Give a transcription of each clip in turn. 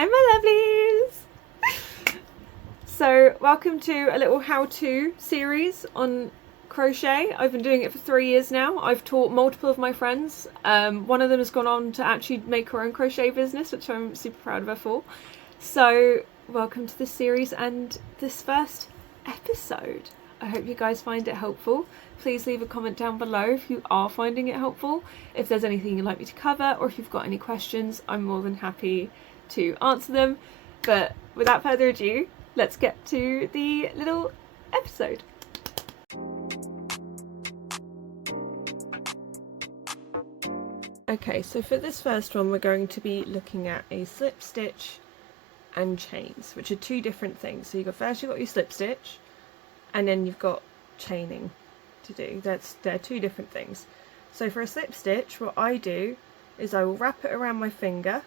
Hi my lovelies! So welcome to a little how-to series on crochet. I've been doing it for 3 years now. I've taught multiple of my friends. One of them has gone on to actually make her own crochet business, which I'm super proud of her for. So welcome to this series and this first episode. I hope you guys find it helpful. Please leave a comment down below if you are finding it helpful. If there's anything you'd like me to cover or if you've got any questions, I'm more than happy to answer them. But without further ado, let's get to the little episode. Okay, so for this first one we're going to be looking at a slip stitch and chains, which are two different things. So you've got your slip stitch and then you've got chaining to do. They're two different things. So for a slip stitch, what I do is I will wrap it around my finger,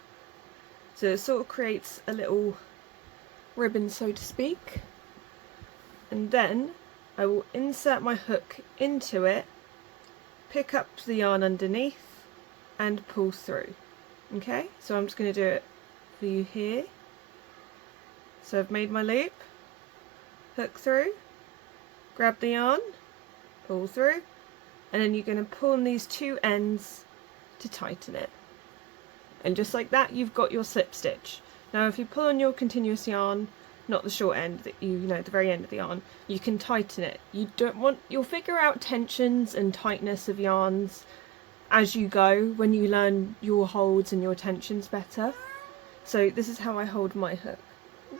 so it sort of creates a little ribbon, so to speak, and then I will insert my hook into it, pick up the yarn underneath and pull through. Okay, so I'm just going to do it for you here. So I've made my loop, hook through, grab the yarn, pull through, and then you're going to pull on these two ends to tighten it. And just like that, you've got your slip stitch. Now if you pull on your continuous yarn, not the short end, that you know, the very end of the yarn, you can tighten it. You'll figure out tensions and tightness of yarns as you go when you learn your holds and your tensions better. So this is how I hold my hook.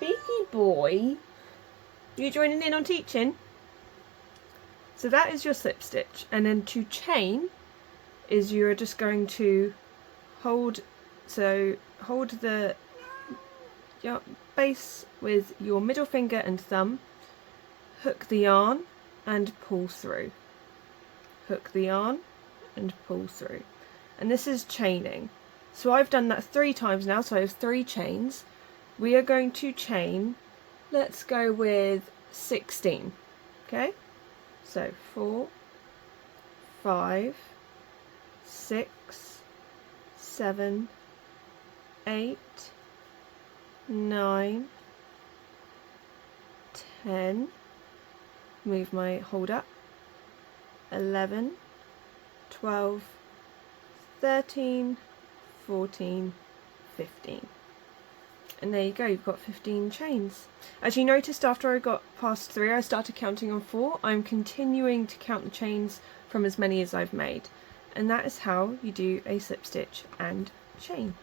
Beaky boy, you joining in on teaching? So that is your slip stitch, and then to chain is you're just going to hold the base with your middle finger and thumb, hook the yarn and pull through, hook the yarn and pull through, and this is chaining. So I've done that 3 times now, so I have 3 chains. We are going to chain, let's go with 16, okay? So 4, 5, 6, 7, 8, 9, 10, move my hold up, 11, 12, 13, 14, 15. And there you go, you've got 15 chains. As you noticed, after I got past 3, I started counting on 4. I'm continuing to count the chains from as many as I've made. And that is how you do a slip stitch and chain.